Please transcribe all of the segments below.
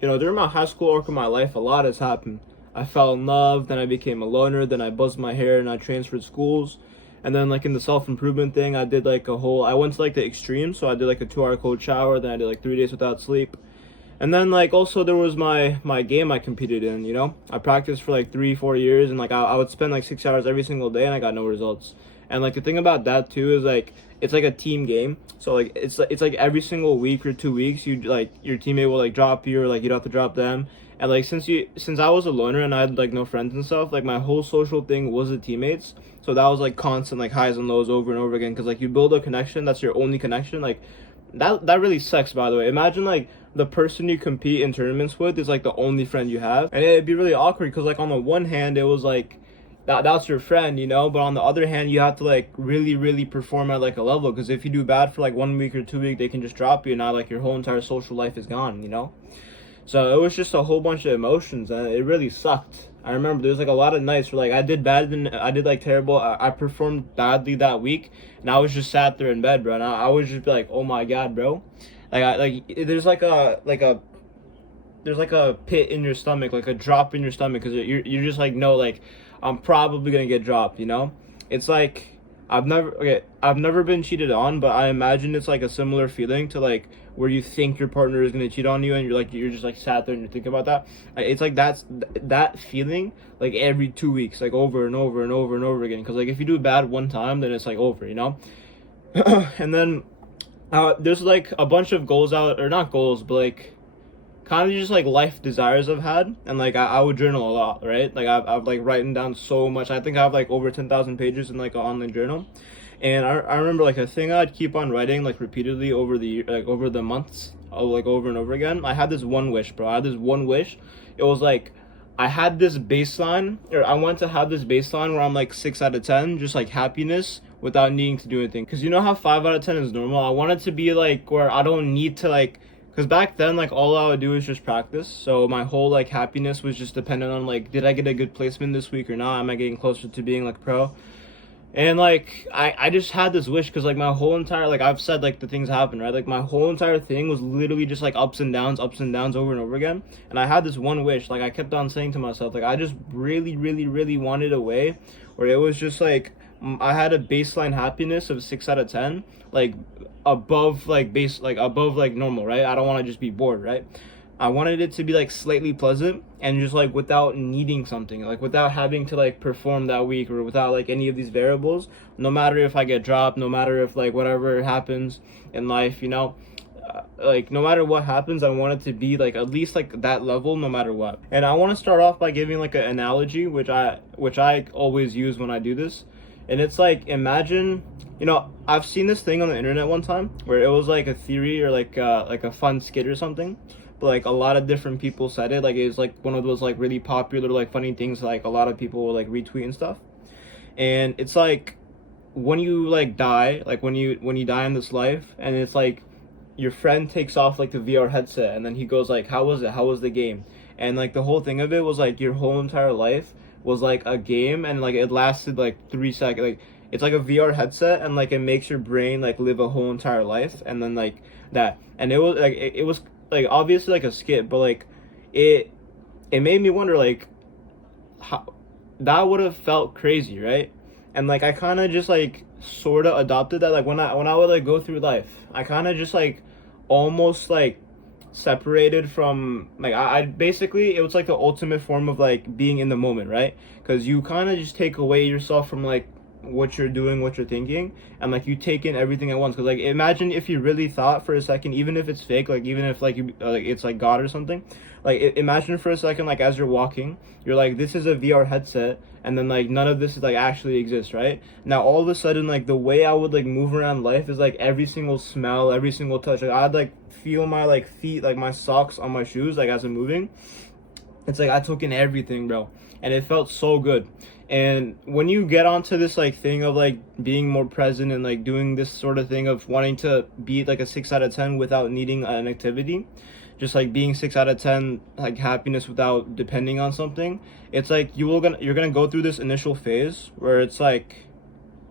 During my high school arc of my life, a lot has happened. I fell in love, then I became a loner, then I buzzed my hair and I transferred schools. And then like in the self-improvement thing, I went to like the extreme, so I did like a 2 hour cold shower, then I did like 3 days without sleep. And then like also there was my game I competed in. I practiced for like 3 4 years, and like I would spend like 6 hours every single day and I got no results. And like the thing about that too is like it's like a team game. So like it's like every single week or 2 weeks you like your teammate will like drop you, or like you'd have to drop them. And like since I was a loner and I had like no friends and stuff, like my whole social thing was the teammates. So that was like constant like highs and lows over and over again, because like you build a connection that's your only connection. Like that really sucks, by the way. Imagine like the person you compete in tournaments with is like the only friend you have, and it'd be really awkward because like on the one hand it was like that's your friend, but on the other hand you have to like really really perform at like a level, because if you do bad for like 1 week or 2 weeks they can just drop you, and now like your whole entire social life is gone. So it was just a whole bunch of emotions, and it really sucked. I remember there was like a lot of nights where like I did bad and I did like terrible. I performed badly that week, and I was just sat there in bed, bro. And I was just be like, oh my god, bro. There's like a pit in your stomach, like a drop in your stomach, because you're just like, no, like I'm probably gonna get dropped. It's like I've never been cheated on, but I imagine it's like a similar feeling to like where you think your partner is gonna cheat on you, and you're just like sat there and you're thinking about that. Like, it's like that feeling like every 2 weeks, like over and over and over and over again. Because like if you do bad one time, then it's like over. And then there's like a bunch of goals out, or not goals, but like kind of just like life desires I've had, and like I would journal a lot, right? Like I've like written down so much. I think I have like over 10,000 pages in like an online journal. And I remember like a thing I'd keep on writing like repeatedly over the months, like over and over again. I had this one wish, bro. I had this one wish. It was like I had this baseline, or I want to have this baseline where I'm like 6 out of 10, just like happiness without needing to do anything. Cause you know how 5 out of 10 is normal. I want it to be like where I don't need to like, cause back then like all I would do is just practice. So my whole like happiness was just dependent on like, did I get a good placement this week or not? Am I getting closer to being like pro? And like I just had this wish, because like my whole entire, like I've said like the things happen, right? Like my whole entire thing was literally just like ups and downs over and over again. And I had this one wish, like I kept on saying to myself, like I just really really really wanted a way where it was just like I had a baseline happiness of 6 out of 10, like above like normal, right? I don't want to just be bored, right? I wanted it to be like slightly pleasant, and just like without needing something, like without having to like perform that week, or without like any of these variables. No matter if I get dropped, no matter if like whatever happens in life, like no matter what happens, I want it to be like at least like that level, no matter what. And I want to start off by giving like an analogy, which I always use when I do this. And it's like, imagine, I've seen this thing on the internet one time where it was like a theory, or like a fun skit or something, but like a lot of different people said it. Like it was like one of those like really popular like funny things, like a lot of people will like retweet and stuff. And it's like when you like die, like when you die in this life, and it's like your friend takes off like the VR headset, and then he goes like, how was it, how was the game? And like the whole thing of it was like your whole entire life was like a game, and like it lasted like 3 seconds. Like it's like a VR headset, and like it makes your brain like live a whole entire life, and then like that. And it was like obviously like a skit, but like it it made me wonder like how that would have felt crazy, right? And like I kind of just like sort of adopted that. Like when I would like go through life, I kind of just like almost like separated from like I basically, it was like the ultimate form of like being in the moment, right? Because you kind of just take away yourself from like what you're doing, what you're thinking, and like you take in everything at once. Because like imagine if you really thought for a second, even if it's fake, like even if like you like it's like God or something, like imagine for a second, like as you're walking, you're like, this is a VR headset, and then like none of this is like actually exists, right? Now all of a sudden, like the way I would like move around life is like every single smell, every single touch, like I'd like feel my like feet, like my socks on my shoes, like as I'm moving. It's like I took in everything, bro, and it felt so good. And when you get onto this like thing of like being more present, and like doing this sort of thing of wanting to be like a 6 out of 10 without needing an activity, just like being 6 out of 10 like happiness without depending on something, it's like you're gonna go through this initial phase where it's like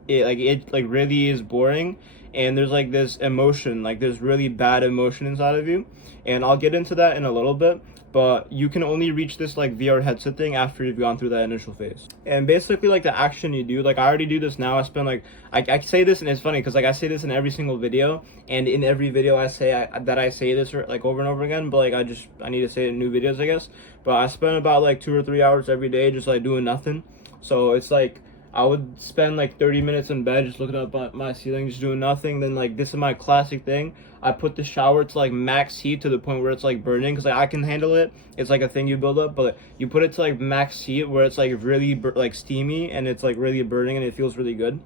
it really is boring, and there's like this emotion, like there's really bad emotion inside of you, and I'll get into that in a little bit. but you can only reach this like VR headset thing after you've gone through that initial phase. And basically like the action you do, like I already do this now. I spend like I say this, and it's funny because like I say this in every single video, and in every video I say that I say this like over and over again, but like I need to say it in new videos, I guess. But I spend about like 2 or 3 hours every day just like doing nothing. So it's like I would spend like 30 minutes in bed just looking up at my ceiling, just doing nothing. Then like this is my classic thing. I put the shower to like max heat to the point where it's like burning, because like I can handle it. It's like a thing you build up, but you put it to like max heat where it's like really like steamy and it's like really burning and it feels really good.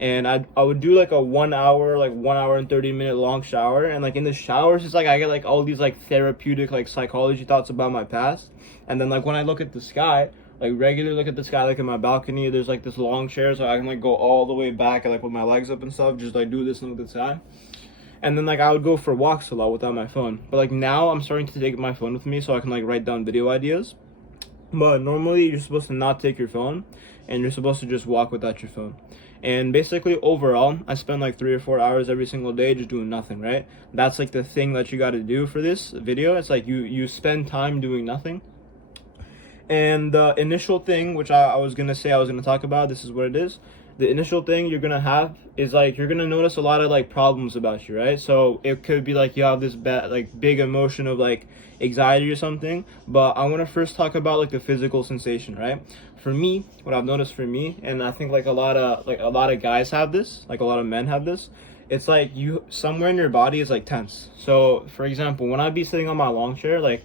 And I would do like a 1 hour, like 1 hour and 30-minute long shower. And like in the showers, it's like I get like all these like therapeutic like psychology thoughts about my past. And then like when I look at the sky, like regularly look at the sky, like in my balcony, there's like this long chair, so I can like go all the way back and like with my legs up and stuff, just like do this and look at the sky. And then like I would go for walks a lot without my phone. But like now I'm starting to take my phone with me so I can like write down video ideas. But normally you're supposed to not take your phone, and you're supposed to just walk without your phone. And basically overall, I spend like 3 or 4 hours every single day just doing nothing, right? That's like the thing that you got to do for this video. It's like you spend time doing nothing. And the initial thing, which I was going to say I was going to talk about, this is what it is. The initial thing you're going to have is like you're going to notice a lot of like problems about you, right? So it could be like you have this big emotion of like anxiety or something. But I want to first talk about like the physical sensation, right? For me, what I've noticed for me, and I think like a lot of guys have this, like a lot of men have this, it's like you somewhere in your body is like tense. So for example, when I'd be sitting on my long chair, like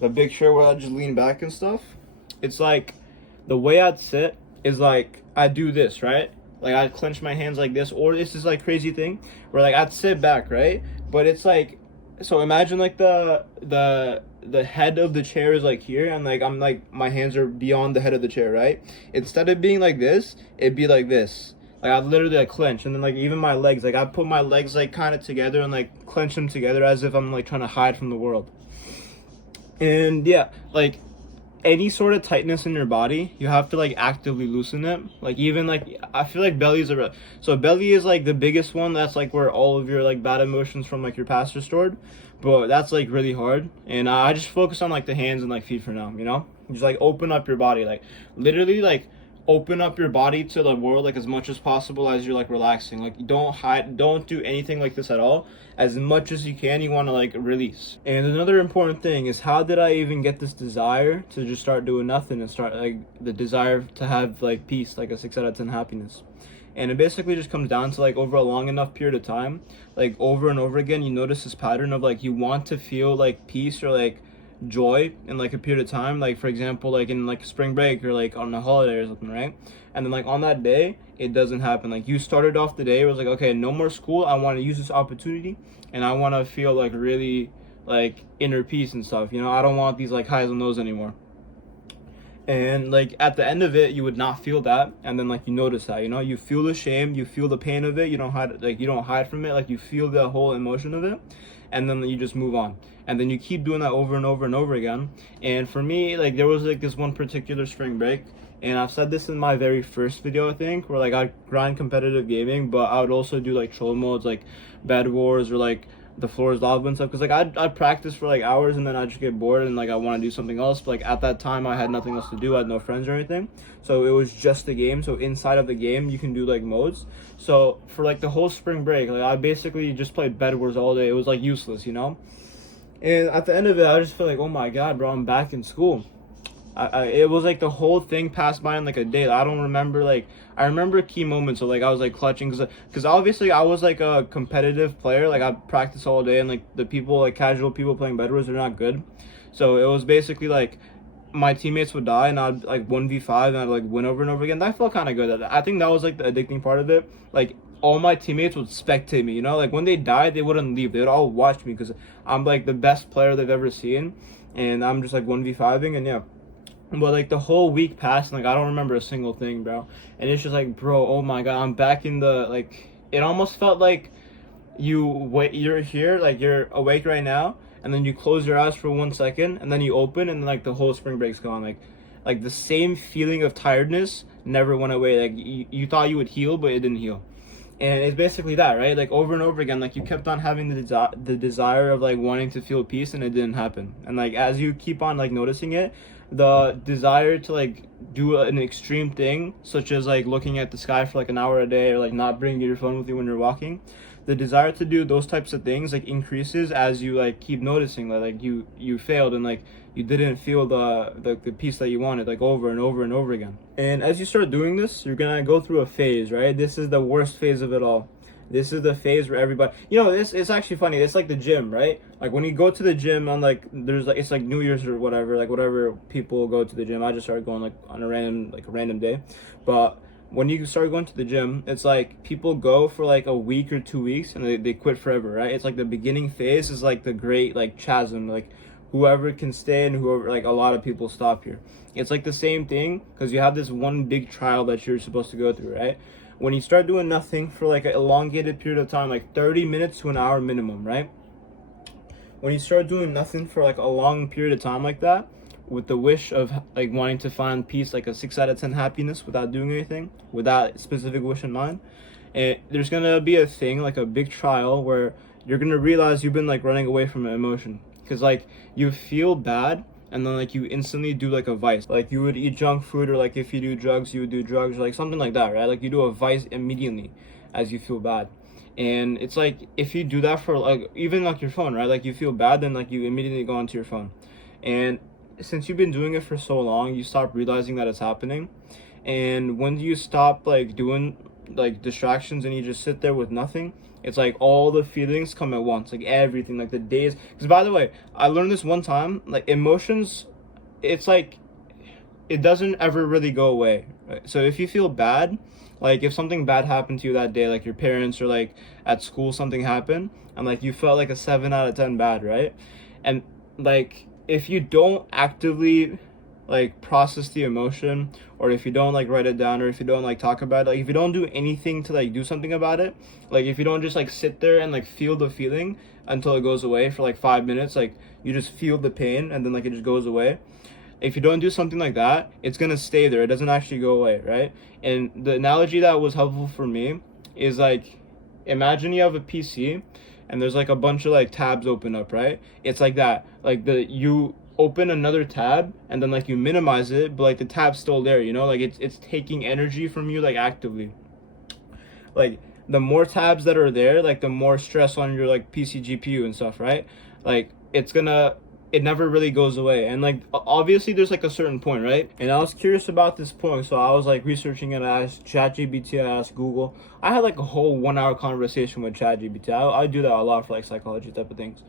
the big chair where I just lean back and stuff, it's like the way I'd sit is like I do this, right? Like I'd clench my hands like this, or this is like crazy thing where like I'd sit back, right? But it's like, so imagine like the head of the chair is like here, and like I'm like my hands are beyond the head of the chair, right? Instead of being like this, it'd be like this. Like I'd literally like clench, and then like even my legs, like I'd put my legs like kind of together and like clench them together as if I'm like trying to hide from the world. And yeah, like any sort of tightness in your body, you have to like actively loosen it. Like even like I feel like bellies are, so belly is like the biggest one. That's like where all of your like bad emotions from like your past are stored. But that's like really hard, and I just focus on like the hands and like feet for now, you know? Just like open up your body, like literally like open up your body to the world like as much as possible as you're like relaxing. Like don't hide, don't do anything like this at all. As much as you can, you want to like release. And another important thing is, how did I even get this desire to just start doing nothing and start like the desire to have like peace, like a 6 out of 10 happiness? And it basically just comes down to like over a long enough period of time, like over and over again, you notice this pattern of like you want to feel like peace or like joy in like a period of time, like for example like in like spring break or like on a holiday or something, right? And then like on that day it doesn't happen. Like you started off the day, it was like, okay, no more school, I want to use this opportunity and I want to feel like really like inner peace and stuff, you know? I don't want these like highs and lows anymore. And like at the end of it, you would not feel that, and then like you notice that, you know, you feel the shame, you feel the pain of it, you don't hide from it, like you feel the whole emotion of it, and then you just move on. And then you keep doing that over and over and over again. And for me, like there was like this one particular spring break, and I've said this in my very first video, I think, where like I grind competitive gaming, but I would also do like troll modes like Bed Wars or like the floor is lava and stuff, because like I'd practice for like hours and then I'd just get bored and like I want to do something else. But like at that time I had nothing else to do, I had no friends or anything, so it was just the game. So inside of the game you can do like modes. So for like the whole spring break, like I basically just played Bed Wars all day. It was like useless, you know? And at the end of it, I just feel like, oh my god, bro, I'm back in school. It was like the whole thing passed by in like a day. I don't remember, like I remember key moments. So like I was like clutching, because obviously I was like a competitive player. Like I practice all day, and like the people, like casual people playing Bed Wars, they're not good. So it was basically like my teammates would die and I'd like 1v5 and I'd like win over and over again. That felt kind of good. I think that was like the addicting part of it. Like all my teammates would spectate me, you know? Like when they died, they wouldn't leave. They'd all watch me because I'm like the best player they've ever seen, and I'm just like 1v5ing, and yeah. But like the whole week passed and like I don't remember a single thing, bro. And it's just like, bro, oh my god, I'm back in the, like, it almost felt like you're here, like you're awake right now, and then you close your eyes for 1 second and then you open, and like the whole spring break's gone. Like the same feeling of tiredness never went away. Like you thought you would heal, but it didn't heal. And it's basically that, right? Like over and over again, like you kept on having the desire of like wanting to feel peace, and it didn't happen. And like as you keep on like noticing it, the desire to like do an extreme thing, such as like looking at the sky for like an hour a day, or like not bringing your phone with you when you're walking, the desire to do those types of things like increases as you like keep noticing that like you failed, and like you didn't feel the peace that you wanted, like over and over and over again. And as you start doing this, you're gonna go through a phase, right? This is the worst phase of it all. This is the phase where everybody, this it's actually funny. It's like the gym, right? Like when you go to the gym on like there's like it's like New Year's or whatever, like whatever people go to the gym. I just started going like on a random day, but when you start going to the gym, it's like people go for like a week or 2 weeks and they quit forever, right? It's like the beginning phase is like the great like chasm, like whoever can stay and whoever, like a lot of people stop here. It's like the same thing because you have this one big trial that you're supposed to go through, right? When you start doing nothing for like an elongated period of time, like 30 minutes to an hour minimum, right? When you start doing nothing for like a long period of time like that, with the wish of like wanting to find peace, like a 6 out of 10 happiness without doing anything, with that specific wish in mind, and there's gonna be a thing like a big trial where you're gonna realize you've been like running away from an emotion, because like you feel bad, and then like you instantly do like a vice, like you would eat junk food, or like if you do drugs you would do drugs, or like something like that, right? Like you do a vice immediately as you feel bad. And it's like if you do that for like even like your phone, right? Like you feel bad, then like you immediately go onto your phone. And since you've been doing it for so long, you stop realizing that it's happening. And when you stop like doing like distractions and you just sit there with nothing, it's like all the feelings come at once, like everything, like the days. Because by the way, I learned this one time, like emotions, it's like it doesn't ever really go away, right? So if you feel bad, like if something bad happened to you that day, like your parents or like at school something happened, and like you felt like a 7 out of 10 bad, right? And like if you don't actively like process the emotion, or if you don't like write it down, or if you don't like talk about it, like if you don't do anything to like do something about it, like if you don't just like sit there and like feel the feeling until it goes away for like 5 minutes, like you just feel the pain and then like it just goes away. If you don't do something like that, it's gonna stay there. It doesn't actually go away, right? And the analogy that was helpful for me is like, imagine you have a PC and there's like a bunch of like tabs open up, right? It's like that. Like you open another tab and then like you minimize it, but like the tab's still there, like it's taking energy from you like actively. Like the more tabs that are there, like the more stress on your like PC GPU and stuff, right? Like it never really goes away. And like obviously there's like a certain point, right? And I was curious about this point, so I was like researching it. I asked ChatGPT, I asked Google. I had like a whole 1 hour conversation with ChatGPT. I do that a lot for like psychology type of things.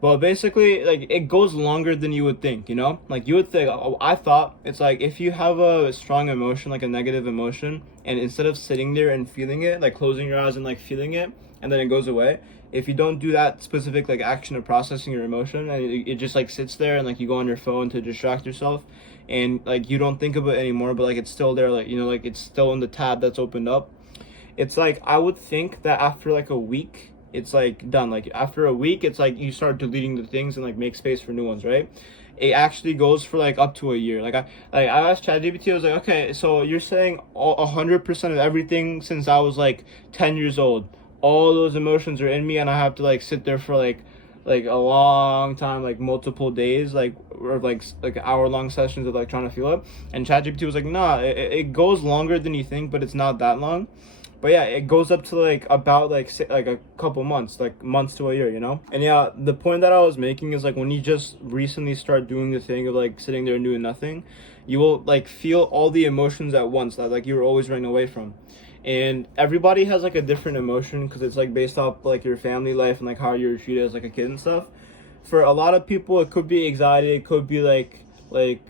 But basically, like it goes longer than you would think, Like you would think, oh, I thought it's like if you have a strong emotion, like a negative emotion, and instead of sitting there and feeling it, like closing your eyes and like feeling it, and then it goes away. If you don't do that specific like action of processing your emotion, and it just like sits there, and like you go on your phone to distract yourself, and like you don't think of it anymore, but like it's still there, like like it's still in the tab that's opened up. It's like I would think that after like a week it's like done. Like after a week it's like you start deleting the things and like make space for new ones, right? It actually goes for like up to a year. I asked ChatGPT, I was like, okay, so you're saying 100% of everything since I was like 10 years old, all those emotions are in me, and I have to like sit there for like a long time, like multiple days, like or like hour-long sessions of like trying to feel it. And ChatGPT was like, nah, it goes longer than you think, but it's not that long. But yeah, it goes up to like about like a couple months, like months to a year, And yeah, the point that I was making is like when you just recently start doing the thing of like sitting there and doing nothing, you will like feel all the emotions at once that like you were always running away from. And everybody has like a different emotion because it's like based off like your family life and like how you're treated as like a kid and stuff. For a lot of people, it could be anxiety, it could be like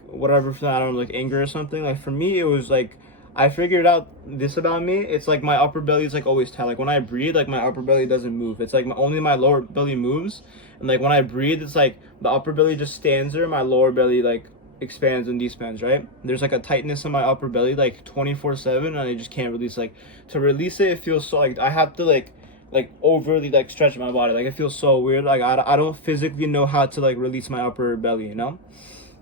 whatever, for that, I don't know, like anger or something. Like for me, it was like I figured out this about me. It's like my upper belly is like always tight. Like when I breathe, like my upper belly doesn't move. It's like only my lower belly moves. And like when I breathe, it's like the upper belly just stands there. My lower belly like expands and despands, right? There's like a tightness in my upper belly like 24/7, and I just can't release. Like to release it, it feels so like I have to like overly like stretch my body. Like it feels so weird. Like I don't physically know how to like release my upper belly,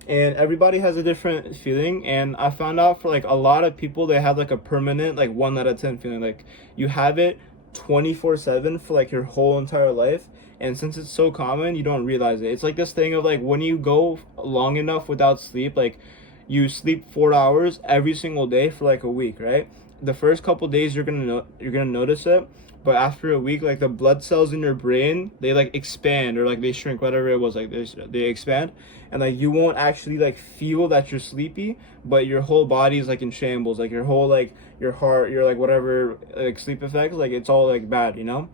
and everybody has a different feeling. And I found out for like a lot of people, they have like a permanent like 1 out of 10 feeling. Like you have it 24/7 for like your whole entire life. And since it's so common, you don't realize it. It's like this thing of like when you go long enough without sleep, like you sleep 4 hours every single day for like a week, right? The first couple days you're gonna notice it, but after a week, like the blood cells in your brain, they like expand or like they shrink, whatever it was, like they expand, and like you won't actually like feel that you're sleepy, but your whole body is like in shambles, like your whole like your heart, your like whatever like sleep effects, like it's all like bad, you know,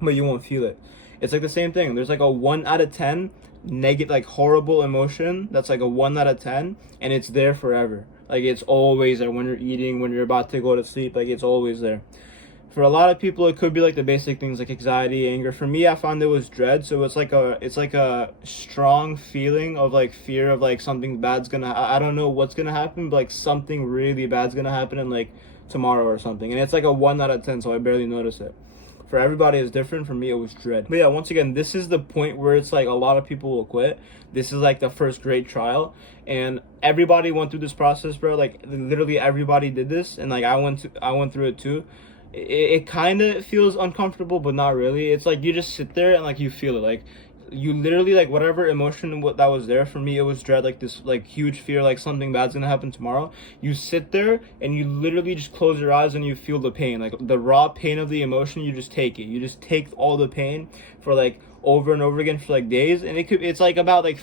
but you won't feel it. It's like the same thing. There's like a 1 out of 10 negative, like horrible emotion that's like a 1 out of 10, and it's there forever. Like it's always there when you're eating, when you're about to go to sleep, like it's always there. For a lot of people, it could be like the basic things like anxiety, anger. For me, I found it was dread. So it's like a strong feeling of like fear of like something bad's gonna. I don't know what's gonna happen, but like something really bad's gonna happen in like tomorrow or something. And it's like a 1 out of 10, so I barely notice it. For everybody, it's different. For me, it was dread. But yeah, once again, this is the point where it's like a lot of people will quit. This is like the first great trial, and everybody went through this process, bro. Like literally everybody did this, and like I went through it too. It kind of feels uncomfortable, but not really. It's like you just sit there and like you feel it. Like you literally like whatever emotion that was there. For me, it was dread, like this like huge fear, like something bad's gonna happen tomorrow. You sit there and you literally just close your eyes and you feel the pain, like the raw pain of the emotion. You just take it. You just take all the pain for like over and over again for like days, and it's like about like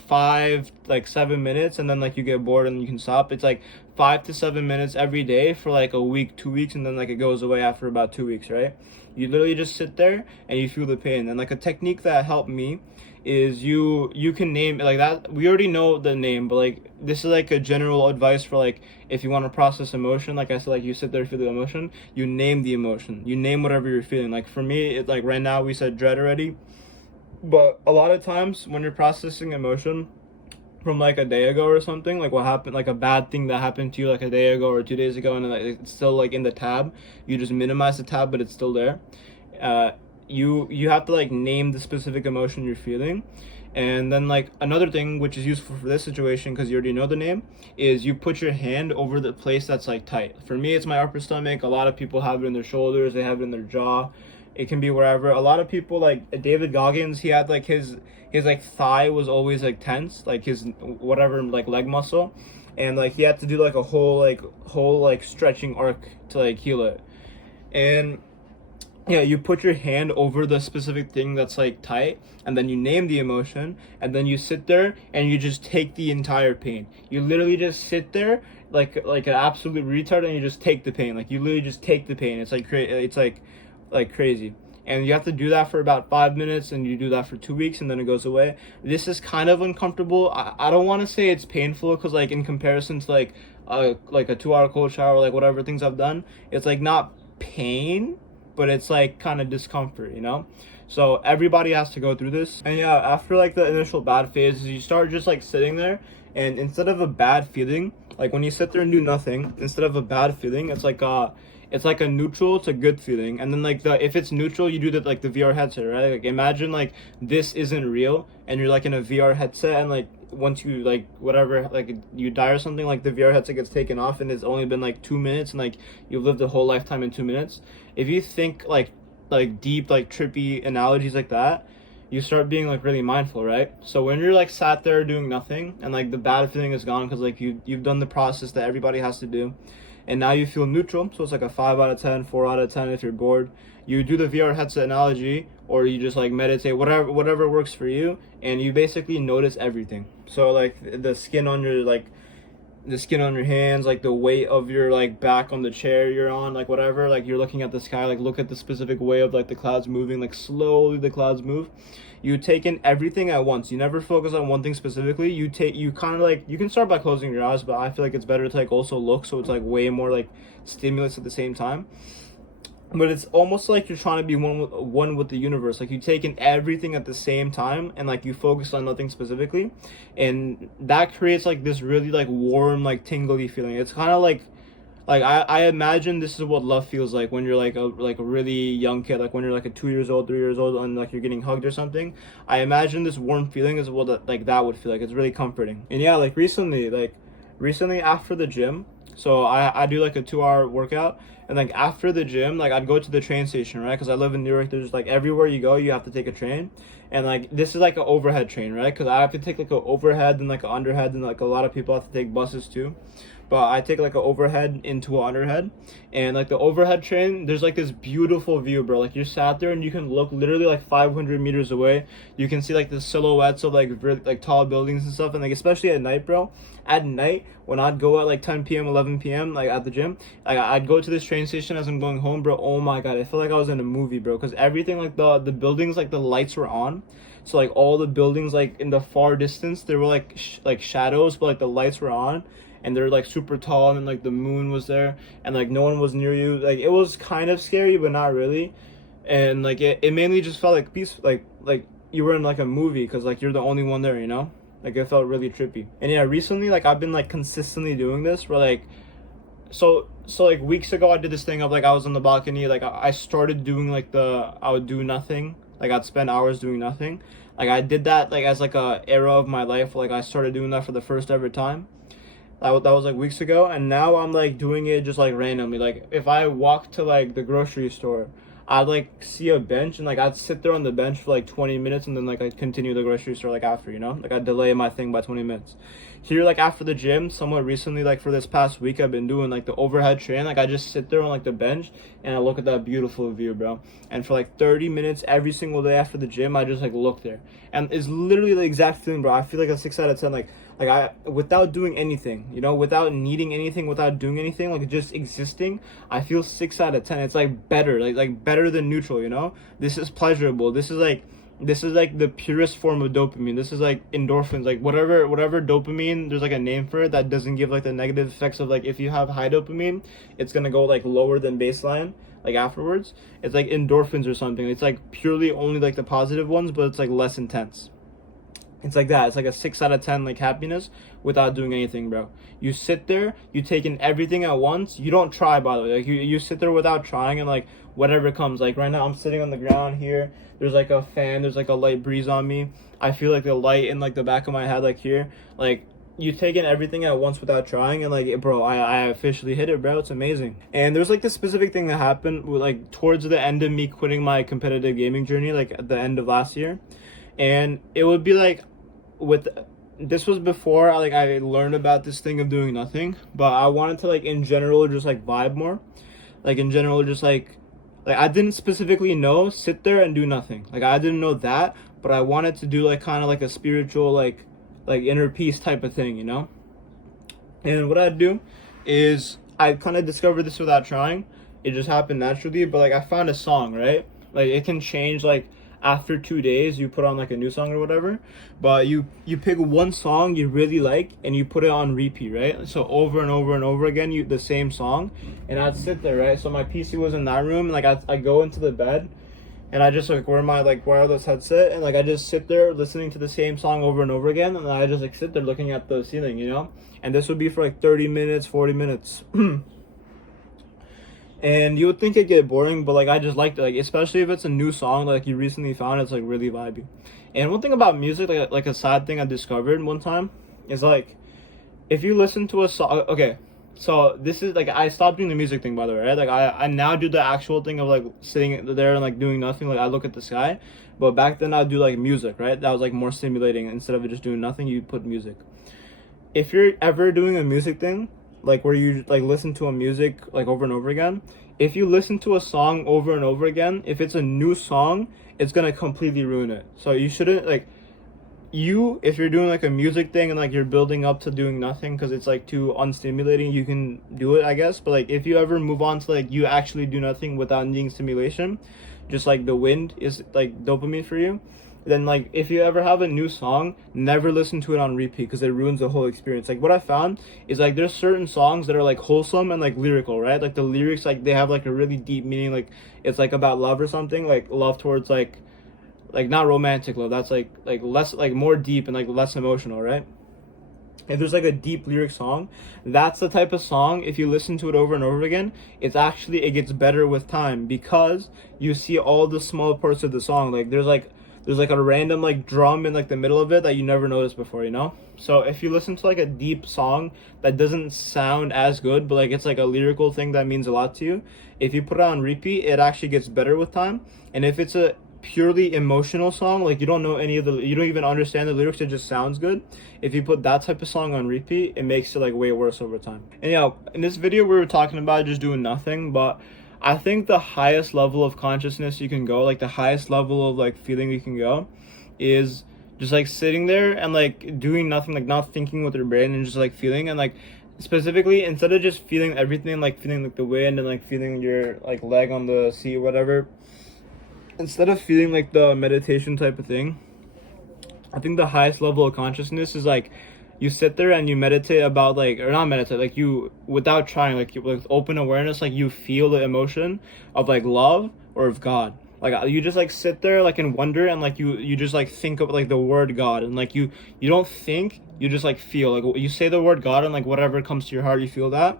7 minutes, and then like you get bored and you can stop. It's like 5 to 7 minutes every day for like a week, 2 weeks, and then like it goes away after about 2 weeks, right? You literally just sit there and you feel the pain. And like a technique that helped me is you can name like that. We already know the name, but like this is like a general advice for like if you want to process emotion. Like I said, like you sit there, feel the emotion, you name the emotion, you name whatever you're feeling. Like for me, it's like right now we said dread already, but a lot of times when you're processing emotion from like a day ago or something, like what happened, like a bad thing that happened to you like a day ago or 2 days ago, and like it's still like in the tab, you just minimize the tab, but it's still there. You have to like name the specific emotion you're feeling. And then like another thing which is useful for this situation, because you already know the name, is you put your hand over the place that's like tight. For me, it's my upper stomach. A lot of people have it in their shoulders, they have it in their jaw. It can be wherever. A lot of people, like David Goggins, he had like his like thigh was always like tense, like his whatever like leg muscle, and like he had to do like a whole like stretching arc to like heal it. And yeah, you put your hand over the specific thing that's like tight, and then you name the emotion, and then you sit there and you just take the entire pain. You literally just sit there like an absolute retard, and you just take the pain. Like you literally just take the pain. It's like it's like crazy. And you have to do that for about 5 minutes, and you do that for 2 weeks, and then it goes away. This is kind of uncomfortable. I don't want to say it's painful, because like in comparison to like a 2 hour cold shower, like whatever things I've done, it's like not pain, but it's like kind of discomfort, you know? So everybody has to go through this. And yeah, after like the initial bad phases, you start just like sitting there, and instead of a bad feeling, like when you sit there and do nothing, instead of a bad feeling, it's like a neutral to good feeling. And then like if it's neutral, you do the like the VR headset, right? Like imagine like this isn't real, and you're like in a VR headset, and like once you like whatever, like you die or something, like the VR headset gets taken off, and it's only been like 2 minutes, and like you've lived a whole lifetime in 2 minutes. If you think like deep, like trippy analogies like that, you start being like really mindful, right? So when you're like sat there doing nothing, and like the bad feeling is gone, because like you've done the process that everybody has to do, and now you feel neutral, so it's like a 5 out of 10, 4 out of 10 if you're bored. You do the VR headset analogy, or you just like meditate, whatever works for you, and you basically notice everything. So like the skin on your hands, like the weight of your like back on the chair you're on, like whatever, like you're looking at the sky, like look at the specific way of like the clouds moving, like slowly the clouds move. You take in everything at once. You never focus on one thing specifically. You kind of like, you can start by closing your eyes, but I feel like it's better to like also look, so it's like way more like stimulus at the same time. But it's almost like you're trying to be one with the universe. Like you take in everything at the same time, and like you focus on nothing specifically, and that creates like this really like warm, like tingly feeling. It's kind of like, Like I imagine this is what love feels like when you're like a really young kid, like when you're like a 2 years old, 3 years old, and like you're getting hugged or something. I imagine this warm feeling is what like that would feel like. It's really comforting. And yeah, recently after the gym, so I do like a 2 hour workout, and like after the gym, like I'd go to the train station, right? Because I live in New York. There's like everywhere you go, you have to take a train, and like this is like an overhead train, right? Because I have to take like an overhead and like an underhead, and like a lot of people have to take buses too, but I take like an overhead into an underhead, and like the overhead train, there's like this beautiful view, bro. Like you're sat there and you can look literally like 500 meters away. You can see like the silhouettes of like really, like tall buildings and stuff, and like especially at night, bro. At night when I'd go at like 10 p.m., 11 p.m., like at the gym, like I'd go to this train station as I'm going home, bro. Oh my god, I felt like I was in a movie, bro, because everything like the buildings, like the lights were on. So like all the buildings like in the far distance, there were like like shadows, but like the lights were on, and they're like super tall, and like the moon was there, and like no one was near you. Like it was kind of scary but not really, and like it mainly just felt like peace, like you were in like a movie, because like you're the only one there, you know. Like it felt really trippy. And yeah, recently like I've been like consistently doing this where like like weeks ago I did this thing of like I was on the balcony, like I started doing like I would do nothing, like I'd spend hours doing nothing. Like I did that like as like a era of my life, like I started doing that for the first ever time. That was like weeks ago, and now I'm like doing it just like randomly. Like if I walk to like the grocery store, I'd like see a bench, and like I'd sit there on the bench for like 20 minutes, and then like I'd continue the grocery store like after, you know? Like I'd delay my thing by 20 minutes. Here, like after the gym, somewhat recently, like for this past week, I've been doing like the overhead train. Like I just sit there on like the bench and I look at that beautiful view, bro. And for like 30 minutes every single day after the gym, I just like look there. And it's literally the exact feeling, bro. I feel like a 6 out of 10. Like I, without doing anything, you know, without needing anything, without doing anything, like just existing, I feel 6 out of 10. It's like better, like better than neutral, you know. This is pleasurable. This is like the purest form of dopamine. This is like endorphins, like whatever dopamine, there's like a name for it that doesn't give like the negative effects of like if you have high dopamine, it's gonna go like lower than baseline like afterwards. It's like endorphins or something. It's like purely only like the positive ones, but it's like less intense. It's like that. It's like a 6 out of 10 like happiness without doing anything, bro. You sit there, you take in everything at once. You don't try, by the way. Like you sit there without trying, and like whatever comes. Like right now I'm sitting on the ground here. There's like a fan, there's like a light breeze on me. I feel like the light in like the back of my head, like here. Like you take in everything at once without trying, and like bro, I officially hit it, bro. It's amazing. And there's like this specific thing that happened with, like towards the end of me quitting my competitive gaming journey, like at the end of last year. And it would be like with this was before I learned about this thing of doing nothing, but I wanted to like in general just like vibe more, like in general just like I didn't specifically know sit there and do nothing, like I didn't know that, but I wanted to do like kind of like a spiritual like inner peace type of thing, you know. And what I'd do is I kind of discovered this without trying. It just happened naturally, but like I found a song, right? Like it can change like after 2 days you put on like a new song or whatever, but you pick one song you really like and you put it on repeat, right? So over and over and over again, you the same song. And I'd sit there, right? So my PC was in that room, and like I go into the bed, and I just like wear my like wireless headset, and like I just sit there listening to the same song over and over again, and I just like sit there looking at the ceiling, you know. And this would be for like 30 minutes, 40 minutes. And you would think it'd get boring, but like I just liked it, like especially if it's a new song like you recently found, it's like really vibey. And one thing about music, like a sad thing I discovered one time, is like if you listen to a song, okay, so this is like I stopped doing the music thing, by the way, right? Like I now do the actual thing of like sitting there and like doing nothing, like I look at the sky. But back then I'd do like music, right? That was like more stimulating. Instead of just doing nothing, you put music. If you're ever doing a music thing, like where you like listen to a music like over and over again, if you listen to a song over and over again, if it's a new song, it's gonna completely ruin it. So you shouldn't like if you're doing like a music thing and like you're building up to doing nothing because it's like too unstimulating, you can do it, I guess. But like if you ever move on to like you actually do nothing without needing stimulation, just like the wind is like dopamine for you, then like if you ever have a new song, never listen to it on repeat because it ruins the whole experience. Like what I found is like there's certain songs that are like wholesome and like lyrical, right? Like the lyrics, like they have like a really deep meaning, like it's like about love or something, like love towards like not romantic love, that's like less, like more deep and like less emotional, right? if there's like a deep lyric song, that's the type of song, if you listen to it over and over again, it gets better with time, because you see all the small parts of the song. Like there's like a random like drum in like the middle of it that you never noticed before, you know? So if you listen to like a deep song that doesn't sound as good, but like it's like a lyrical thing that means a lot to you, if you put it on repeat, it actually gets better with time. And if it's a purely emotional song, like you don't even understand the lyrics, it just sounds good, if you put that type of song on repeat, it makes it like way worse over time. And yeah, in this video we were talking about just doing nothing, but I think the highest level of consciousness you can go, like the highest level of like feeling you can go, is just like sitting there and like doing nothing, like not thinking with your brain, and just like feeling. And like specifically, instead of just feeling everything, like feeling like the wind and like feeling your like leg on the seat or whatever, instead of feeling like the meditation type of thing, I think the highest level of consciousness is like you sit there and you meditate about like, or not meditate, like you, without trying, like you, with open awareness, like you feel the emotion of like love or of God. Like you just like sit there like in wonder, and like you just like think of like the word God, and like you don't think, you just like feel, like you say the word God, and like whatever comes to your heart, you feel that.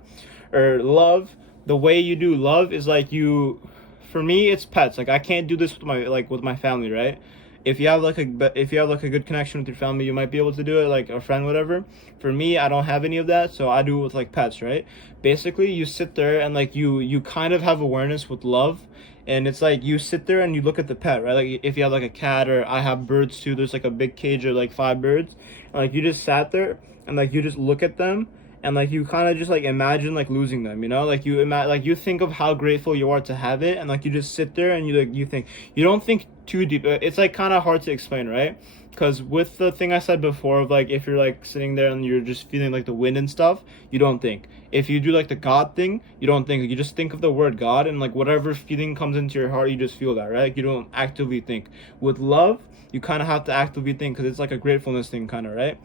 Or love, the way you do love is like you, for me it's pets. Like I can't do this with my family, right? If you have like a good connection with your family, you might be able to do it, like a friend, whatever. For me, I don't have any of that, so I do it with like pets, right? Basically, you sit there and like you kind of have awareness with love, and it's like you sit there and you look at the pet, right? Like if you have like a cat, or I have birds too, there's like a big cage of like 5 birds, and like you just sat there and like you just look at them, and like you kind of just like imagine like losing them, you know? Like like you think of how grateful you are to have it, and like you just sit there and you think, you don't think too deep. It's like kind of hard to explain, right? Because with the thing I said before of like, if you're like sitting there and you're just feeling like the wind and stuff, you don't think. If you do like the God thing, you don't think. You just think of the word God, and like whatever feeling comes into your heart, you just feel that, right? Like you don't actively think. With love, you kind of have to actively think, because it's like a gratefulness thing, kind of, right?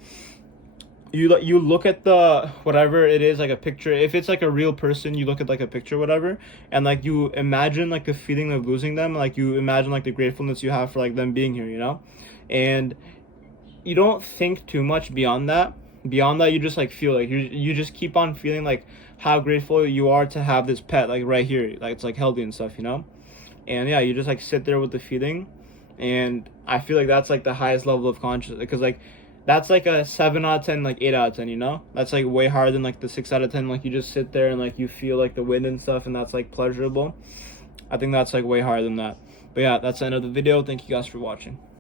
You look at the whatever it is, like a picture. If it's like a real person, you look at like a picture, whatever, and like you imagine like the feeling of losing them, like you imagine like the gratefulness you have for like them being here, you know? And you don't think too much beyond that. You just like feel, like you just keep on feeling like how grateful you are to have this pet like right here, like it's like healthy and stuff, you know? And yeah, you just like sit there with the feeling. And I feel like that's like the highest level of consciousness, because like that's like a 7 out of 10, like 8 out of 10, you know? That's like way higher than like the 6 out of 10. Like you just sit there and like you feel like the wind and stuff, and that's like pleasurable. I think that's like way higher than that. But yeah, that's the end of the video. Thank you guys for watching.